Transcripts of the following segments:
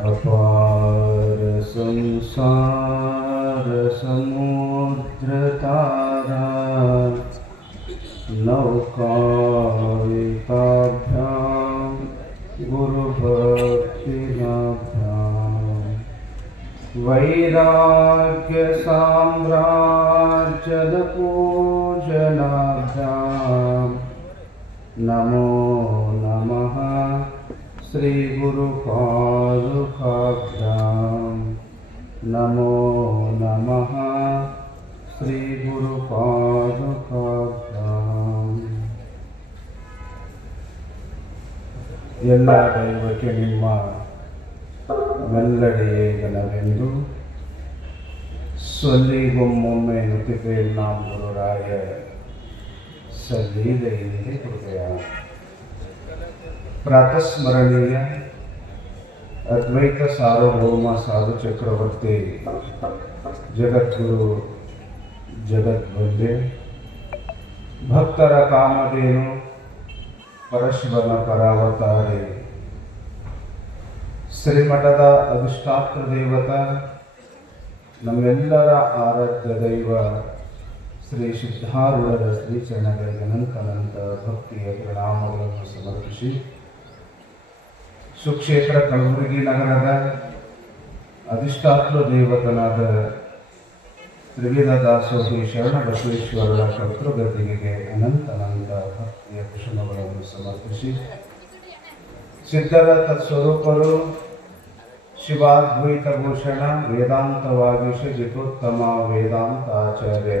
अपार संसार समुद्र तारा नौकाविकाभ्यां गुरुभक्तिनाभ्यां वैराग्य साम्राज्यपूजनाभ्यां नमो नमः श्री गुरुपादुकाभ्यां नमो नमः श्री गुरुपादुकाभ्यां। ಎಲ್ಲ ದೈವಕ್ಕೆ ನಿಮ್ಮ ಮೆಲ್ಲಡೆಯೇ ಗಣವೆಂದು ಸೊಲ್ಲಿಗೊಮ್ಮೊಮ್ಮೆ ನುತಿಪೆಯನ್ನ ಗುರುರಾಯ ಸಲ್ಲಿದೆಯಲ್ಲಿ ಕೃಪೆಯ ಪ್ರಾತಸ್ಮರಣೀಯ ಅದ್ವೈತ ಸಾರ್ವಭೌಮ ಸಾಧು ಚಕ್ರವರ್ತಿ ಜಗದ್ಗುರು ಜಗದ್ವಂದ್ಯ ಭಕ್ತರ ಕಾಮಧೇನು ಪರಶಿವನ ಪರಾವತಾರಿ ಶ್ರೀಮಠದ ಅಧಿಷ್ಠಾತ್ರ ದೇವತ ನಮ್ಮೆಲ್ಲರ ಆರಾಧ್ಯ ದೈವ ಶ್ರೀ ಸಿದ್ಧಾರೂಢರ ಶ್ರೀಚರಣಗಳಿಗೆ ಅನಂತ ಭಕ್ತಿಯ ಪ್ರಣಾಮಗಳನ್ನು ಸಮರ್ಪಿಸಿ ಸುಕ್ಷೇತ್ರ ಕಲಬುರಗಿ ನಗರದ ಅಧಿಷ್ಠಾತ್ರ ದೇವತನಾದ ತ್ರಿವಿಧ ದಾಸೋಹಿ ಶರಣ ಬಸವೇಶ್ವರರ ಕರ್ತೃಗದ್ದಿಗೆಗೆ ಅನಂತ ಭಕ್ತಿಯ ಕುಸುಮಗಳನ್ನು ಸಮರ್ಪಿಸಿ ಸಿದ್ಧರ ತತ್ಸ್ವರೂಪರು ಶಿವಾದ್ವೈತ ಭೂಷಣ ವೇದಾಂತವಾಗೀಶ ಜಿತೋತ್ತಮ ವೇದಾಂತ ಆಚಾರ್ಯ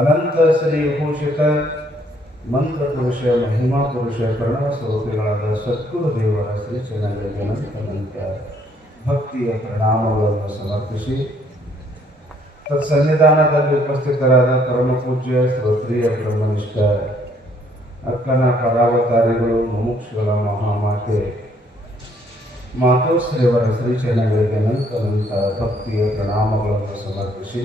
ಅನಂತ ಶ್ರೀ ಭೂಷಿತ ಮಂತ್ರ ಪುರುಷ ಮಹಿಮಾ ಪುರುಷ ಪ್ರಣವ ಸ್ವರೂಪಿಗಳಾದ ಸದ್ಗುರು ದೇವರ ಶ್ರೀಚರಣಗಳಿಗೆ ಅನಂತ ಭಕ್ತಿಯ ಪ್ರಣಾಮಗಳನ್ನು ಸಮರ್ಪಿಸಿ ತತ್ಸನ್ನಿಧಾನದಲ್ಲಿ ಉಪಸ್ಥಿತರಾದ ಪರಮ ಪೂಜ್ಯ ಶ್ರೋತ್ರಿಯ ಬ್ರಹ್ಮನಿಷ್ಠ ಅಕ್ಕನ ಪರಾವತಾರಿಗಳು ಮುಮುಕ್ಷುಗಳ ಮಹಾಮಾತೆ ಮಾತೋಶ್ರೀಯವರ ಶ್ರೀಚರಣಗಳಿಗೆ ಅನಂತ ಭಕ್ತಿಯ ಪ್ರಣಾಮಗಳನ್ನು ಸಮರ್ಪಿಸಿ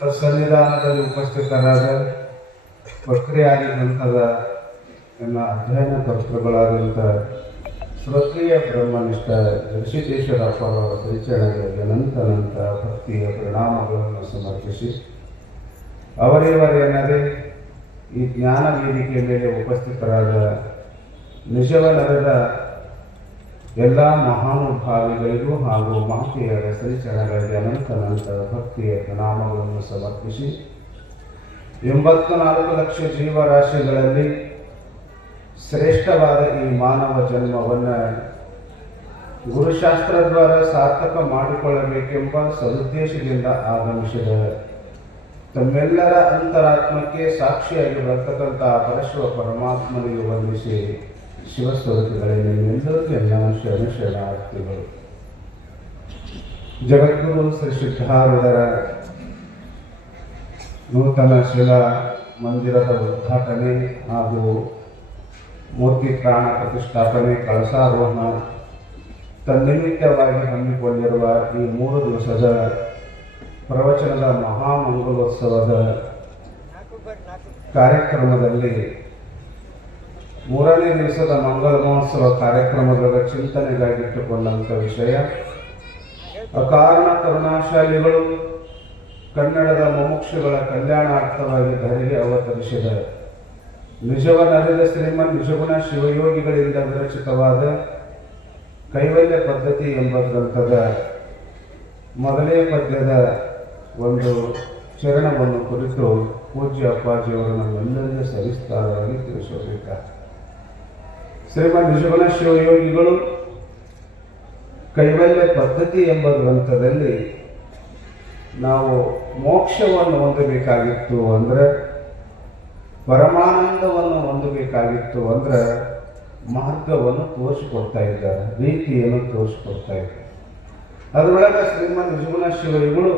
ತತ್ಸನ್ನಿಧಾನದಲ್ಲಿ ಉಪಸ್ಥಿತರಾದ ಪ್ರಕ್ರಿಯಾದಿ ಗ್ರಂಥದ ಎಲ್ಲ ಅಧ್ಯಯನ ಕರ್ತೃಗಳಾದಂಥ ಶ್ರೋತ್ರಿಯ ಬ್ರಹ್ಮನಿಷ್ಠ ಜಗಸಿದ್ದೇಶ್ವರ ಅವರ ಶ್ರೀಚರಣಗಳಿಗೆ ಅನಂತ ಭಕ್ತಿಯ ಪರಿಣಾಮಗಳನ್ನು ಸಮರ್ಪಿಸಿ ಅವರೇವರೆನ್ನದೇ ಈ ಜ್ಞಾನ ವೇದಿಕೆಯ ಮೇಲೆ ಉಪಸ್ಥಿತರಾದ ನಿಜವನರದ ಎಲ್ಲ ಮಹಾನುಭಾವಿಗಳಿಗೂ ಹಾಗೂ ಮಾತೆಯರ ಶ್ರೀಚರಣಗಳಿಗೆ ಅನಂತ ಭಕ್ತಿಯ ಪ್ರಣಾಮಗಳನ್ನು ಸಮರ್ಪಿಸಿ 84 ಲಕ್ಷ ಜೀವರಾಶಿಗಳಲ್ಲಿ ಶ್ರೇಷ್ಠವಾದ ಈ ಮಾನವ ಜನ್ಮವನ್ನು ಗುರುಶಾಸ್ತ್ರದ್ವಾರ ಸಾರ್ಥಕ ಮಾಡಿಕೊಳ್ಳಬೇಕೆಂಬ ಸದುದ್ದೇಶದಿಂದ ಆಗಮಿಸಿದ ತಮ್ಮೆಲ್ಲರ ಅಂತರಾತ್ಮಕ್ಕೆ ಸಾಕ್ಷಿಯಾಗಿ ಬರ್ತಕ್ಕಂಥ ಪರಶಿವ ಪರಮಾತ್ಮನಿಗೆ ವಂದಿಸಿ ಶಿವಸ್ವರೂಪಿಗಳಲ್ಲಿ ನಿಮ್ಮೆಲ್ಲರಿಗೂ ಎಲ್ಲ ಶರಣಾರ್ಥಿಗಳು. ಜಗದ್ಗುರು ಶ್ರೀ ಸಿದ್ಧಾರೂಢರ ನೂತನ ಶಿಲಾ ಮಂದಿರದ ಉದ್ಘಾಟನೆ ಹಾಗೂ ಮೂರ್ತಿ ಪ್ರಾಣ ಪ್ರತಿಷ್ಠಾಪನೆ ಕಳಸಾರೋಹಣ ತನ್ನಿಮಿತ್ತವಾಗಿ ಹಮ್ಮಿಕೊಂಡಿರುವ ಈ 3 ದಿವಸದ ಪ್ರವಚನದ ಮಹಾಮಂಗಲೋತ್ಸವದ ಕಾರ್ಯಕ್ರಮದಲ್ಲಿ 3ನೇ ದಿವಸದ ಮಂಗಲ ಮಹೋತ್ಸವ ಕಾರ್ಯಕ್ರಮದ ಚಿಂತನೆಗಾಗಿಟ್ಟುಕೊಂಡಂಥ ವಿಷಯ ಅಕಾರಣ ಕರುಣಾಶಾಲಿಗಳು ಕನ್ನಡದ ಮುಮುಕ್ಷುಗಳ ಕಲ್ಯಾಣಾರ್ಥವಾಗಿ ಧರೆಗೆ ಅವತರಿಸಿದ ನಿಜವನರಿದ ಶ್ರೀಮನ್ ನಿಜಗುಣ ಶಿವಯೋಗಿಗಳಿಂದ ವಿರಚಿತವಾದ ಕೈವಲ್ಯ ಪದ್ಧತಿ ಎಂಬ ಗ್ರಂಥದ ಮೊದಲೇ ಪದ್ಯದ ಒಂದು ಚರಣವನ್ನು ಕುರಿತು ಪೂಜ್ಯ ಅಪ್ಪಾಜಿಯವರು ನಮ್ಮೆಲ್ಲರಿಗೂ ಸವಿಸ್ತಾರವಾಗಿ ತಿಳಿಸಬೇಕಾದ ಶ್ರೀಮನ್ ನಿಜಗುಣ ಶಿವಯೋಗಿಗಳು ಕೈವಲ್ಯ ಪದ್ಧತಿ ಎಂಬ ಗ್ರಂಥದಲ್ಲಿ ನಾವು ಮೋಕ್ಷವನ್ನು ಹೊಂದಬೇಕಾಗಿತ್ತು ಅಂದರೆ ಪರಮಾನಂದವನ್ನು ಹೊಂದಬೇಕಾಗಿತ್ತು ಅಂದರೆ ಮಾರ್ಗವನ್ನು ತೋರಿಸಿಕೊಡ್ತಾ ಇದ್ದಾರೆ, ರೀತಿಯನ್ನು ತೋರಿಸಿಕೊಡ್ತಾ ಇದ್ದಾರೆ. ಅದರೊಳಗೆ ಶ್ರೀಮನ್ ನಿಜಗುಣ ಶಿವಯೋಗಿಗಳು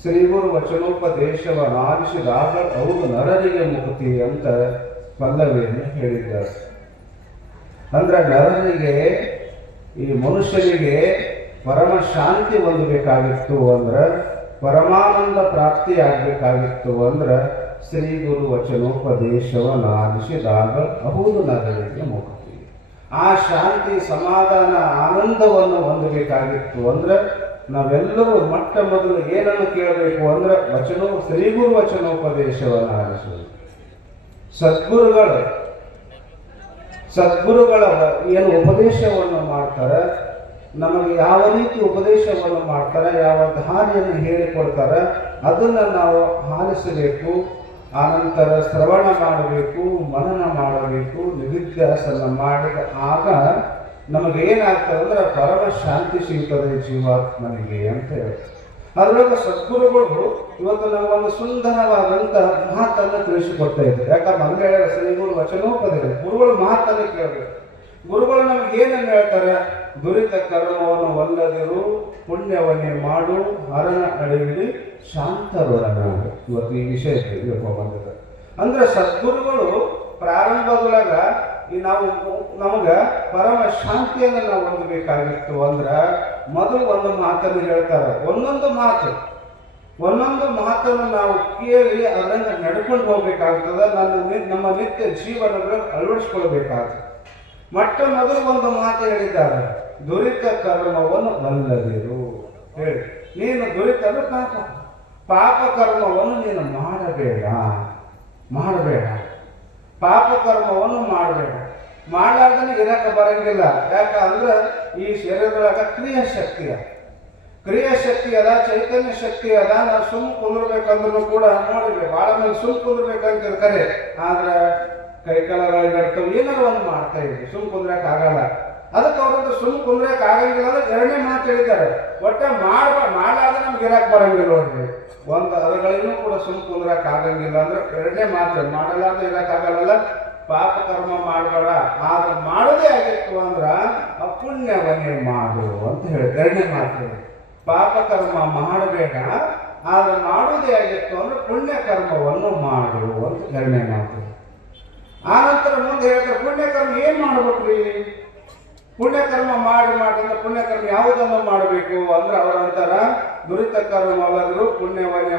ಶ್ರೀಗುರು ವಚನೋಪದೇಶವನ್ನು ಆಲಿಸಿದಾಗ ಅವರು ನರರಿಗೆ ಮುಕ್ತಿ ಅಂತ ಪಲ್ಲವಿಯನ್ನು ಹೇಳಿದ್ದಾರೆ. ಅಂದರೆ ನರರಿಗೆ ಈ ಮನುಷ್ಯನಿಗೆ ಪರಮ ಶಾಂತಿ ಹೊಂದಬೇಕಾಗಿತ್ತು ಅಂದ್ರೆ, ಪರಮಾನಂದ ಪ್ರಾಪ್ತಿ ಆಗಬೇಕಾಗಿತ್ತು ಅಂದ್ರೆ ಶ್ರೀ ಗುರು ವಚನೋಪದೇಶವನ್ನು ಆಲಿಸಿದಾಗ ಅಹುದು ನರಳಿಗೆ ಮುಕ್ತಿ. ಆ ಶಾಂತಿ, ಸಮಾಧಾನ, ಆನಂದವನ್ನು ಹೊಂದಬೇಕಾಗಿತ್ತು ಅಂದ್ರೆ ನಾವೆಲ್ಲರೂ ಮೊಟ್ಟ ಮೊದಲು ಏನನ್ನು ಕೇಳಬೇಕು ಅಂದ್ರೆ ಶ್ರೀ ಗುರು ವಚನೋಪದೇಶವನ್ನು ಆಲಿಸುವುದು. ಸದ್ಗುರುಗಳ ಏನು ಉಪದೇಶವನ್ನು ಮಾಡ್ತಾರೆ, ನಮಗೆ ಯಾವ ರೀತಿ ಉಪದೇಶವನ್ನು ಮಾಡ್ತಾರೆ, ಯಾವ ದಾರಿಯನ್ನು ಹೇಳಿಕೊಡ್ತಾರೆ, ಅದನ್ನು ನಾವು ಆಲಿಸಬೇಕು. ಆನಂತರ ಶ್ರವಣ ಮಾಡಬೇಕು, ಮನನ ಮಾಡಬೇಕು, ನಿಧಿಧ್ಯಾಸನ ಮಾಡಿದ ಆಗ ನಮಗೇನಾಗ್ತದೆ ಅಂದ್ರೆ ಪರಮ ಶಾಂತಿ ಸಿಗ್ತದೆ ಜೀವಾತ್ಮನಿಗೆ ಅಂತ ಹೇಳಿ. ಅದರೊಳಗೆ ಸದ್ಗುರುಗಳು ಇವತ್ತು ನಮಗೊಂದು ಸುಂದರವಾದಂಥ ಮಾತನ್ನು ತಿಳಿಸಿಕೊಡ್ತಾ ಇದ್ದಾರೆ. ಯಾಕಂದ್ರೆ ಹಂಗೆ ಹೇಳ ಶ್ರೀ ಗುರು ವಚನೋಪದೇಶ, ಗುರುಗಳು ಮಾತನ್ನು ಕೇಳಬೇಕು. ಗುರುಗಳು ನಮ್ಗೆ ಏನನ್ನು ಹೇಳ್ತಾರೆ? ದುರಿತ ಕರ್ಮವನ್ನು ಒಲ್ಲದಿರು, ಪುಣ್ಯವನ್ನೇ ಮಾಡು, ಹರನ ಅಡವಿಡಿ, ಶಾಂತರೊಡನಾಡು. ಇವತ್ತು ಈ ವಿಷಯ ಬಂದಿದೆ. ಅಂದ್ರೆ ಸದ್ಗುರುಗಳು ಪ್ರಾರಂಭದೊಳಗ ನಮಗೆ ಪರಮ ಶಾಂತಿಯನ್ನು ನಾವು ಹೊಂದಬೇಕಾಗಿತ್ತು ಅಂದ್ರೆ ಮೊದಲು ಒಂದು ಮಾತನ್ನು ಹೇಳ್ತಾರೆ. ಒಂದೊಂದು ಮಾತನ್ನು ನಾವು ಕೇಳಿ ಅದನ್ನು ನಡ್ಕೊಂಡು ಹೋಗ್ಬೇಕಾಗ್ತದೆ. ನಮ್ಮ ನಿತ್ಯ ಜೀವನದಲ್ಲಿ ಅಳವಡಿಸ್ಕೊಳ್ಬೇಕಾಗ್ತದೆ. ಮೊದಲು ಒಂದು ಮಾತು ಹೇಳಿದ್ದಾರೆ, ದುರಿತ ಕರ್ಮವನ್ನು ಒಲ್ಲದಿರು ಹೇಳಿ. ನೀನು ದುರಿತ ಅಂದ್ರೆ ಪಾಪ ಕರ್ಮವನ್ನು ನೀನು ಮಾಡಬೇಡ. ಪಾಪ ಕರ್ಮವನ್ನು ಮಾಡಬೇಡ. ಮಾಡಲಾರ್ದನೆ ಇರಕ್ಕೆ ಬರಂಗಿಲ್ಲ. ಯಾಕಂದ್ರೆ ಈ ಶರೀರದೊಳಗ ಕ್ರಿಯಾಶಕ್ತಿ ಅದ, ಚೈತನ್ಯ ಶಕ್ತಿ ಅದ. ನಾವು ಕುಂದಿರ್ಬೇಕಂದ್ರೂ ಕೂಡ ನೋಡಿದ್ವಿ, ಭಾಳ ಮಂದಿ ಕುಂದಿರ್ಬೇಕಂತ ಕರೆ, ಆದ್ರೆ ಕೈಕಾಲಗಳಿರ್ತವೆ, ಏನಾದ್ರು ಒಂದು ಮಾಡ್ತಾ ಇದ್ವಿ. ಕುಂದ್ರಕ್ಕೆ ಆಗಲ್ಲ. ಅದಕ್ಕೆ ಅವ್ರಂತ ಕುಂದ್ರಕ್ಕೆ ಆಗಂಗಿಲ್ಲ ಅಂದ್ರೆ ಎರಡನೇ ಮಾತು ಹೇಳಿದ್ದಾರೆ, ಒಟ್ಟೆ ಮಾಡಲಾರ್ದೆ ನಮ್ಗೆ ಇರಕ್ಕೆ ಬರಂಗಿಲ್ಲ. ನೋಡ್ರಿ, ಒಂದು ಅದಗಳಿಗೂ ಕೂಡ ಕುಂದ್ರಕ್ಕೆ ಆಗಂಗಿಲ್ಲ ಅಂದ್ರೆ ಎರಡನೇ ಮಾತು, ಮಾಡಲಾರ್ದೆ ಇರಕ್ಕಾಗಲ್ಲ. ಪಾಪ ಕರ್ಮ ಮಾಡಬೇಡ, ಆದ್ರೆ ಮಾಡೋದೇ ಆಗಿತ್ತು ಅಂದ್ರ ಅಪುಣ್ಯವನ್ನೇ ಮಾಡು ಅಂತ ಹೇಳಿ ಎರಡನೇ ಮಾತು. ಪಾಪ ಕರ್ಮ ಮಾಡಬೇಡ, ಆದ್ರೆ ಮಾಡೋದೇ ಆಗಿತ್ತು ಅಂದ್ರೆ ಪುಣ್ಯ ಕರ್ಮವನ್ನು ಮಾಡು ಅಂತ ಎರಡನೇ ಮಾತು. ಆನಂತರ ಮುಂದೆ ಹೇಳ್ತಾರೆ, ಪುಣ್ಯಕರ್ಮ ಏನ್ ಮಾಡ್ಬೇಕ್ರಿ? ಪುಣ್ಯಕರ್ಮ ಅಂದ್ರೆ ಪುಣ್ಯಕರ್ಮ ಯಾವುದನ್ನು ಮಾಡಬೇಕು ಅಂದ್ರೆ ಅವರಂತರ ದುರಿತ ಕರ್ಮ ಅಲ್ಲದ್ರು ಪುಣ್ಯವನ್ನೇ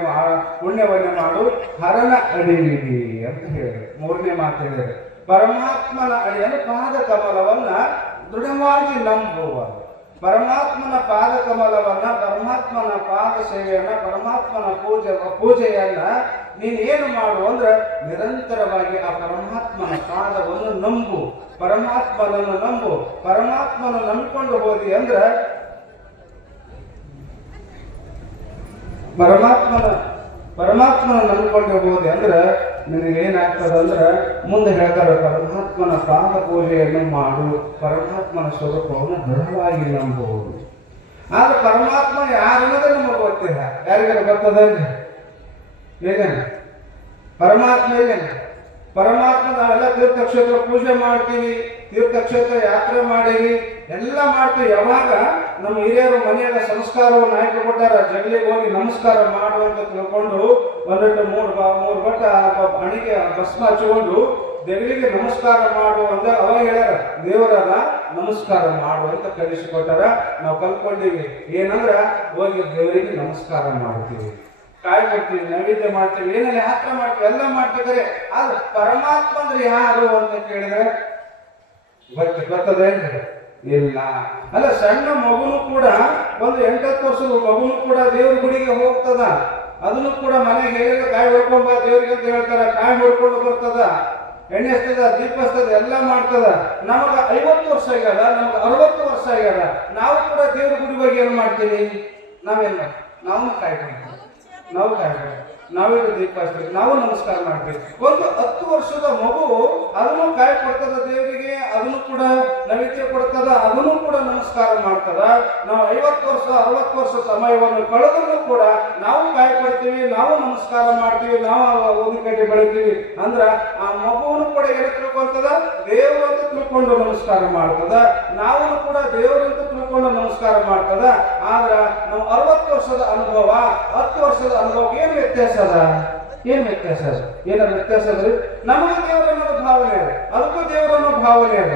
ಮಾಡು, ಹರನ ಅಡಿಯಿಡಿ ಅಂತ ಹೇಳಿದ್ರು. ಮೂರನೇ ಮಾತು ಹೇಳಿದ್ರೆ ಪರಮಾತ್ಮನ ಅಡಿಯನ್ನು ಪಾದ ಕಮಲವನ್ನ ದೃಢವಾಗಿ ನಂಬುವ. ಪರಮಾತ್ಮನ ಪಾದ ಕಮಲವನ್ನ, ಪರಮಾತ್ಮನ ಪಾದ ಸೇವೆಯನ್ನ, ಪರಮಾತ್ಮನ ಪೂಜೆಯನ್ನ ನೀನೇನು ಮಾಡು ಅಂದ್ರೆ ನಿರಂತರವಾಗಿ ಆ ಪರಮಾತ್ಮನ ಪಾದವನ್ನು ನಂಬು, ಪರಮಾತ್ಮನನ್ನು ನಂಬು. ಪರಮಾತ್ಮನ ನಂಬಿಕೊಂಡು ಹೋದಿ ಅಂದ್ರೆ ಪರಮಾತ್ಮನ ನಂಬಿಕೊಂಡು ಹೋದಿ ಅಂದ್ರೆ ನಿನಗೇನಾಗ್ತದೆ ಅಂದ್ರೆ ಮುಂದೆ ಹೇಳ್ತಾರೆ, ಪರಮಾತ್ಮನ ಪಾದ ಪೂಜೆಯನ್ನು ಮಾಡು, ಪರಮಾತ್ಮನ ಸ್ವರೂಪವನ್ನು ದೃಢವಾಗಿ ನಂಬುವುದು. ಆದ್ರೆ ಪರಮಾತ್ಮ ಯಾರನ್ನೋದೇ ನಮಗೆ ಗೊತ್ತಿಲ್ಲ. ಯಾರಿಗಾರ ಗೊತ್ತದೇನ್ರಿ? ಹೇಗೇನ ಪರಮಾತ್ಮ ಹೇಗೇನ? ಪರಮಾತ್ಮ ನಾವೆಲ್ಲ ತೀರ್ಥಕ್ಷೇತ್ರ ಪೂಜೆ ಮಾಡ್ತೀವಿ, ತೀರ್ಥಕ್ಷೇತ್ರ ಯಾತ್ರೆ ಮಾಡೀವಿ, ಎಲ್ಲ ಮಾಡ್ತೀವಿ. ಯಾವಾಗ ನಮ್ಮ ಹಿರಿಯರು ಮನೆಯಾಗ ಸಂಸ್ಕಾರವನ್ನು ಆಯ್ಕೆ ಕೊಟ್ಟಾರ, ಜಗಲಿಗೆ ಹೋಗಿ ನಮಸ್ಕಾರ ಮಾಡುವಂತ ತಿಳ್ಕೊಂಡು ಒಂದೆರಡು ಮೂರು ಬಟ್ಟ ಹಣಿಗೆ ಭಸ್ಮ ಹಚ್ಚಿಕೊಂಡು ದೇವರಿಗೆ ನಮಸ್ಕಾರ ಮಾಡು ಅಂತ ಅವಾಗ ಹೇಳ್ಯಾರ. ದೇವರನ್ನ ನಮಸ್ಕಾರ ಮಾಡು ಅಂತ ಕಲಿಸಿಕೊಟ್ಟಾರ. ನಾವು ಕಲ್ತ್ಕೊಂಡಿವಿ ಏನಂದ್ರ ಹೋಗಿ ದೇವರಿಗೆ ನಮಸ್ಕಾರ ಮಾಡ್ತೀವಿ, ಕಾಯಿ ಕೊಡ್ತೀವಿ, ನೈವೇದ್ಯ ಮಾಡ್ತೀವಿ, ಏನೆಲ್ಲ ಯಾತ್ರೆ ಮಾಡ್ತೀವಿ, ಎಲ್ಲ ಮಾಡ್ತಿದ್ದಾರೆ. ಆದ್ರೆ ಪರಮಾತ್ಮ ಅಂದ್ರೆ ಯಾರು ಅಂತ ಕೇಳಿದ್ರೆ ಗೊತ್ತದೇನ್ರಿ? ಇಲ್ಲ. ಅಲ್ಲ, ಸಣ್ಣ ಮಗುನು ಕೂಡ, ಒಂದು 8-10 ವರ್ಷದ ಮಗುನು ಕೂಡ ದೇವ್ರ ಗುಡಿಗೆ ಹೋಗ್ತದ. ಅದನ್ನು ಕೂಡ ಮನೆಗೆ ಹೇಳಿದ್ರೆ ಕಾಯಿ ಹೊಡ್ಕೊಂಡ್ ಬಾ ದೇವ್ರಿಗೆ ಅಂತ ಹೇಳ್ತಾರ. ಕಾಯಿ ಹೊಡ್ಕೊಂಡು ಬರ್ತದ, ಎಣ್ಣೆ ಹಸ್ತದ, ದೀಪ ಹಸ್ತದ, ಎಲ್ಲ ಮಾಡ್ತದ. ನಮಗ 50 ವರ್ಷ ಆಗ್ಯದ, ನಮಗ 60 ವರ್ಷ ಆಗ್ಯದ. ನಾವು ಕೂಡ ದೇವ್ರ ಗುಡಿ ಬಗ್ಗೆ ಏನ್ ಮಾಡ್ತೀವಿ? ನಾವೇನ್ ಮಾಡ್ತೀವಿ? ನಾವು ಕಾಯಿ ನಾವೀಗ ದೀಪ ಹಚ್ತೀವಿ, ನಾವು ನಮಸ್ಕಾರ ಮಾಡ್ತೀವಿ. ಒಂದು 10 ವರ್ಷದ ಮಗು ಅದನ್ನು ಕಾಯಿ ಕೊಡ್ತದ ದೇವರಿಗೆ, ಅದನ್ನು ಕೂಡ ನೈವೇದ್ಯ ಕೊಡ್ತದ, ಅದನ್ನು ಕೂಡ ನಮಸ್ಕಾರ ಮಾಡ್ತದ. ನಾವು 50 ವರ್ಷ 60 ವರ್ಷ ಸಮಯವನ್ನು ಕಳೆದರೂ ಕೂಡ ನಾವು ಕಾಯಿ ಕೊಡ್ತೀವಿ, ನಾವು ನಮಸ್ಕಾರ ಮಾಡ್ತೀವಿ, ನಾವು ಓದಿಕಟ್ಟಿ ಬೆಳಿತೀವಿ. ಅಂದ್ರ ಆ ಮಗುವನ್ನು ಕೂಡ ಏನು ತಿಳ್ಕೊಂತದ? ದೇವರಂತ ತಿಳ್ಕೊಂಡು ನಮಸ್ಕಾರ ಮಾಡ್ತದ. ನಾವು ಕೂಡ ದೇವರಂತ ತಿಳ್ಕೊಂಡು ನಮಸ್ಕಾರ ಮಾಡ್ತದ. ಆದ್ರ ನಾವು 60 ವರ್ಷದ ಅನುಭವ 10 ವರ್ಷದ ಅನುಭವ ಏನ್ ವ್ಯತ್ಯಾಸ ಅದ? ಏನಾದ್ರು ವ್ಯತ್ಯಾಸ ಅದ್ರಿ? ನಮಗೆ ದೇವರನ್ನೋದು ಭಾವನೆ ಅದ, ಅದಕ್ಕೂ ದೇವರನ್ನೋ ಭಾವನೆ ಅದ,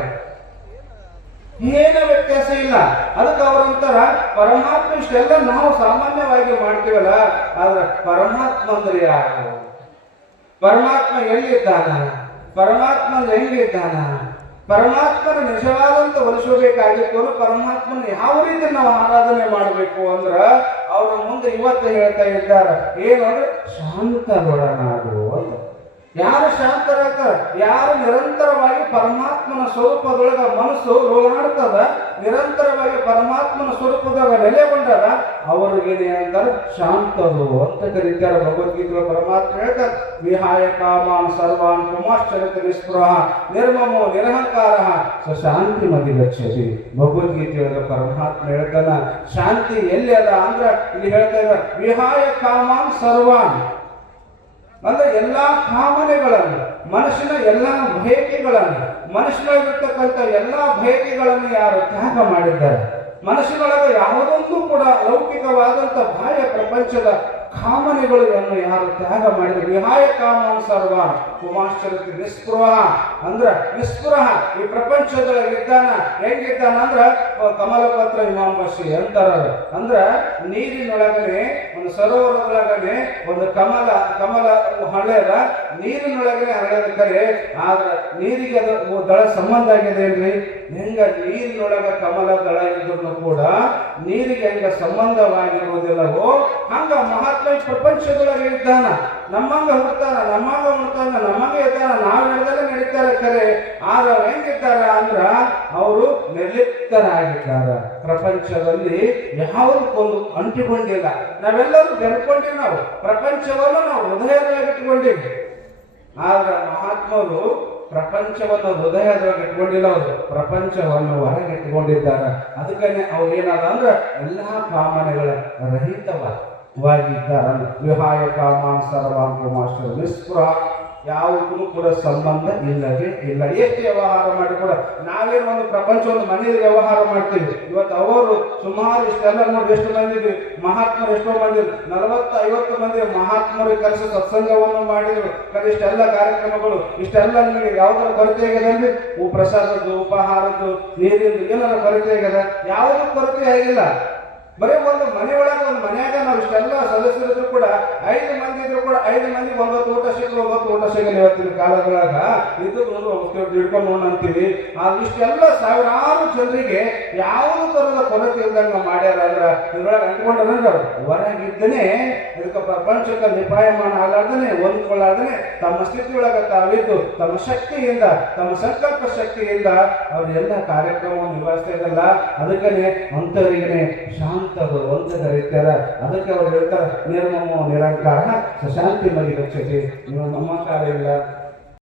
ಏನು ವ್ಯತ್ಯಾಸ ಇಲ್ಲ. ಅದಕ್ಕೆ ಅವರಂತರ ಪರಮಾತ್ಮ ಇಷ್ಟೆಲ್ಲ ನಾವು ಸಾಮಾನ್ಯವಾಗಿ ಮಾಡ್ತೀವಲ್ಲ, ಆದ್ರೆ ಪರಮಾತ್ಮ ಅಂದ್ರೆ ಯಾರು? ಪರಮಾತ್ಮ ಎಲ್ಲಿದ್ದಾನ, ಪರಮಾತ್ಮ ಹೆಂಗಿದ್ದಾನ, ಪರಮಾತ್ಮನ ನಿಜವಾದಂತ ಒಲಿಸಬೇಕಾಗಿತ್ತು. ಪರಮಾತ್ಮನ ಯಾವ ರೀತಿ ನಾವು ಆರಾಧನೆ ಮಾಡಬೇಕು ಅಂದ್ರ ಅವ್ರ ಮುಂದೆ ಇವತ್ತು ಹೇಳ್ತಾ ಇದ್ದಾರೆ ಏನು ಅಂದ್ರೆ ಶಾಂತರೊಡನಾಡು ಅಂತ. ಯಾರು ಶಾಂತರಾಗ್ತಾರ, ಯಾರು ನಿರಂತರವಾಗಿ ಪರಮಾತ್ಮನ ಸ್ವರೂಪದೊಳಗ ಮನಸ್ಸು ರೋಲಾಡ್ತದ, ನಿರಂತರವಾಗಿ ಪರಮಾತ್ಮನ ಸ್ವರೂಪದೊಳಗ ನೆಲೆಗೊಂಡದ, ಅವ್ರಿಗೇನೆ ಅಂತಾರೆ ಶಾಂತರು ಅಂತ ಕರೀತಾರೆ. ಭಗವದ್ಗೀತೆ ಪರಮಾತ್ಮ ಹೇಳ್ತಾರೆ ವಿಹಾಯ ಕಾಮಾನ್ ಸರ್ವಾನ್ ಪುಮಾಶ್ಚರತೆ ನಿಸ್ಪೃಹ ನಿರ್ಮಮೋ ನಿರಹಂಕಾರ ಸ ಶಾಂತಿ ಮದಿಗಚ್ಚತಿ. ಭಗವದ್ಗೀತೆಯೊಳಗ ಪರಮಾತ್ಮ ಹೇಳ್ತಾನ ಶಾಂತಿ ಎಲ್ಲಿ ಅದ ಅಂದ್ರೆ ಇಲ್ಲಿ ಹೇಳ್ತಾ ಇದ್ದಾರೆ ವಿಹಾಯ ಕಾಮಾನ್ ಸರ್ವಾನ್ ಅಂದ್ರೆ ಎಲ್ಲಾ ಕಾಮನೆಗಳನ್ನು, ಮನುಷ್ಯನ ಎಲ್ಲಾ ಬಯಕೆಗಳನ್ನು, ಮನುಷ್ಯನಾಗಿರ್ತಕ್ಕಂಥ ಎಲ್ಲಾ ಬಯಕೆಗಳನ್ನು ಯಾರು ತ್ಯಾಗ ಮಾಡಿದ್ದಾರೆ, ಮನುಷ್ಯನೊಳಗೆ ಯಾವುದೊಂದು ಕೂಡ ಲೌಕಿಕವಾದಂಥ ಬಾಹ್ಯ ಪ್ರಪಂಚದ ಕಾಮನೆಗಳನ್ನು ಯಾರು ತ್ಯಾಗ ಮಾಡಿದ್ರು ವಿಹಾಯ ಕಾಮಾನ್ ಸರ್ವಾನ್ ಪುಮಾಶ್ಚರತಿ ನಿಸ್ಪೃಹ ಅಂದ್ರ ನಿಸ್ಪೃಹ ಈ ಪ್ರಪಂಚದೊಳಗಿದ್ದಾನ. ಹೆಂಗಿದ್ದಾನ ಅಂದ್ರ ಕಮಲಪತ್ರ ಇಮಾಂಬಶಿ ಅಂತಾರ. ಅಂದ್ರ ನೀರಿನೊಳಗನೆ ಒಂದು ಸರೋವರದೊಳಗನೆ ಒಂದು ಕಮಲ ಹಳೆದ ನೀರಿನೊಳಗನೆ ಹಳೆದಕ್ಕರೆ ಆದ್ರ ನೀರಿಗೆ ಅದು ದಳ ಸಂಬಂಧ ಆಗಿದೆ ಏನ್ರಿ? ಹೆಂಗ ನೀರಿನೊಳಗ ಕಮಲ ದಳ ಇದ್ರು ಕೂಡ ನೀರಿಗೆ ಹೆಂಗ ಸಂಬಂಧವಾಗಿರುವುದಿಲ್ಲವೋ ಹಂಗ ಮಹಾತ್ಮ ಪ್ರಪಂಚದೊಳಗೆ ಇದ್ದಾನ. ನಮ್ಮಂಗ ಹುಡ್ತಾನ, ನಮ್ಮಂಗ ಹುಡ್ತಾನ, ನಮ್ಮಂಗ ಇದ್ದಾನ. ನಾವು ನಡೆದಲ್ಲೇ ನಡೀತಾರೆ ಕರೆ. ಆದ್ರೆ ಅವ್ರು ಹೆಂಗಿದ್ದಾರ ಅಂದ್ರ ಅವರು ನಿರ್ಲಿಪ್ತರಾಗಿದ್ದಾರ. ಪ್ರಪಂಚದಲ್ಲಿ ಯಾವುದಕ್ಕೊಂದು ಅಂಟಿಕೊಂಡಿಲ್ಲ. ನಾವೆಲ್ಲರೂ ಬೆರ್ಕೊಂಡಿವಿ. ನಾವು ಪ್ರಪಂಚವನ್ನು ನಾವು ಹೃದಯದೊಳಗೆ ಇಟ್ಕೊಂಡಿವಿ. ಆದ್ರೆ ಮಹಾತ್ಮರು ಪ್ರಪಂಚವನ್ನು ಹೃದಯದೊಳಗೆ ಇಟ್ಕೊಂಡಿಲ್ಲ, ಅವರು ಪ್ರಪಂಚವನ್ನು ಹೊರಗೆ ಇಟ್ಕೊಂಡಿದ್ದಾರೆ. ಅದಕ್ಕೆ ಅವ್ರು ಏನಾದ ಅಂದ್ರೆ ಎಲ್ಲಾ ಕಾಮನೆಗಳ ರಹಿತವಾಗಿದ್ದಾರೆ. ವಿಹಾಯ ಕಾಮಾನ್ ಸರ್ವಾನ್ ಪುಮಾಶ್ಚರತಿ ನಿಸ್ಪೃಹ ಯಾವುದೂ ಕೂಡ ಸಂಬಂಧ ಇಲ್ಲವೇ ಇಲ್ಲ. ಎಷ್ಟು ವ್ಯವಹಾರ ಮಾಡಿ ಕೂಡ ನಾವೇನು ಒಂದು ಪ್ರಪಂಚವನ್ನು ಮನೆಯಲ್ಲಿ ವ್ಯವಹಾರ ಮಾಡ್ತೀವಿ. ಇವತ್ತು ಅವರು ಸುಮಾರು ಇಷ್ಟೆಲ್ಲ ನೋಡಿ ಎಷ್ಟು ಮಂದಿ ಮಹಾತ್ಮರು, ಎಷ್ಟೋ ಮಂದಿ 40-50 ಮಂದಿ ಮಹಾತ್ಮರು ಕೆಲಸ ಸತ್ಸಂಗವನ್ನು ಮಾಡಿದ್ರು. ಇಷ್ಟೆಲ್ಲ ಕಾರ್ಯಕ್ರಮಗಳು, ಇಷ್ಟೆಲ್ಲ ನಿಮಗೆ ಯಾವ್ದಾರ ಕೊರತೆ ಆಗದಲ್ಲಿ ಪ್ರಸಾದದ್ದು, ಉಪಹಾರದ್ದು, ನೀರಿಂದು ಏನಾರ ಕೊರತೆ ಆಗದ? ಯಾವುದೂ ಕೊರತೆ ಆಗಿಲ್ಲ. ಬರೀ ಒಂದು ಮನೆಯೊಳಗೆ ಒಂದು ಮನೆಯಾಗ ನಾವು ಇಷ್ಟೆಲ್ಲ ಸದಸ್ಯರಿದ್ರು ಕೂಡ 5 ಮಂದಿ ಇದ್ರು ಕೂಡ 5 ಮಂದಿ 9 ಊಟ ಸಿಕ್ಕಲು 9 ಊಟ ಸಿಗಲಿ. ಇವತ್ತಿನ ಕಾಲದೊಳಗ ಇದು ಹಿಡ್ಕೊಂಡು ಅಂತೀವಿ. ಇಷ್ಟೆಲ್ಲ ಸಾವಿರಾರು ಜನರಿಗೆ ಯಾವುದೇ ತರದ ಕೊರತೆ ಇಲ್ದಂಗ ಮಾಡ್ಯಾರ ಅಂದ್ರ ಇದ್ರೊಳಗೆ ಅಂಟ್ಕೊಂಡ್ರ ಹೊರಗಿದ್ದನೆ ಇದಕ್ಕೆ ಪ್ರಪಂಚಕ್ಕೆ ನಿಪಾಯಮಾನ ಆಗಲಾರ್ದನೆ ಹೊಂದ್ಕೊಳ್ಳಾರ್ದನೆ ತಮ್ಮ ಸ್ಥಿತಿಯೊಳಗ ತಾವಿದ್ದು ತಮ್ಮ ಶಕ್ತಿಯಿಂದ, ತಮ್ಮ ಸಂಕಲ್ಪ ಶಕ್ತಿಯಿಂದ ಅವ್ರ ಎಲ್ಲ ಕಾರ್ಯಕ್ರಮವನ್ನು ನಿಭಾಯಿಸ್ತಾ ಇದ್ದಲ್ಲ. ಅದಕ್ಕನೆ ಅಂತವರಿಗೆ ಶಾಂತರು ಅಂತ ಕರೀತಾರ. ಅದಕ್ಕೆ ಅವ್ರು ಹೇಳ್ತಾರೆ ನಿರ್ಮಮೋ ನಿರಂಕಾರ ಶಾಂತಿ ಮದಿ ಗಚ್ಚತಿ. ನೀವು ಮಮಕಾರ ಇಲ್ಲ,